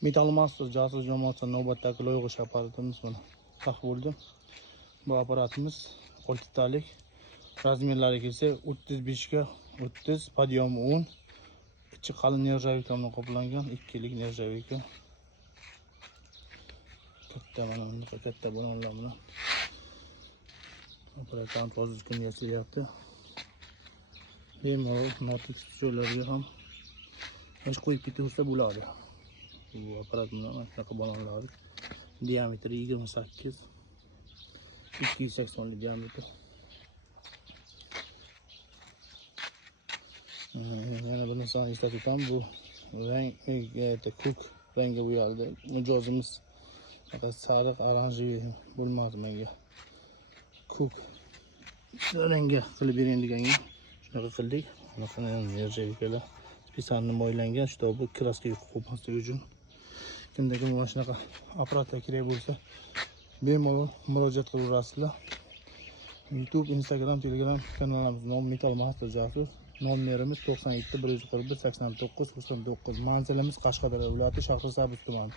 Metal Master jasus jamoasi navbatdagi loyiha apparatimiz mana taq bo'ldi. Bu apparatimiz 6 talik. Razmerlari kelsa 35 ga 30, podyomi 10. Ichi qalin nerjavika bilan qoplangan 2 lik nerjavika. Katta mana bunaqa katta bo'lonlar bilan apparatni hozir kun yasayapti. Bemalol notik joylarga ham ish qo'yib ketaversa bo'ladi. Bu apparat bilan shunaqa balonlar. Diametri 28, 280 lik diametr. Yana bir narsani eslatib o'taman, bu rang ko'k rangga bo'yaldi. Mijozimiz faqat sariq, oranjiy bo'lmadi menga. Ko'k rangga qilib bering deganga shunaqa qildik. Bunaqa nerjavikalar spesialni moylangan, shtobi kraska yo'q qolmasligi uchun. Kimdaga mana shunaqa apparatlar kerak bo'lsa, bemalol murojaat qilaverasizlar. YouTube, Instagram, Telegram kanallarimiz nom Metal Master jasus. Nomerimiz 97 141 89 99. Manzilimiz Qashqadaryo viloyati Shahrisabz tumani.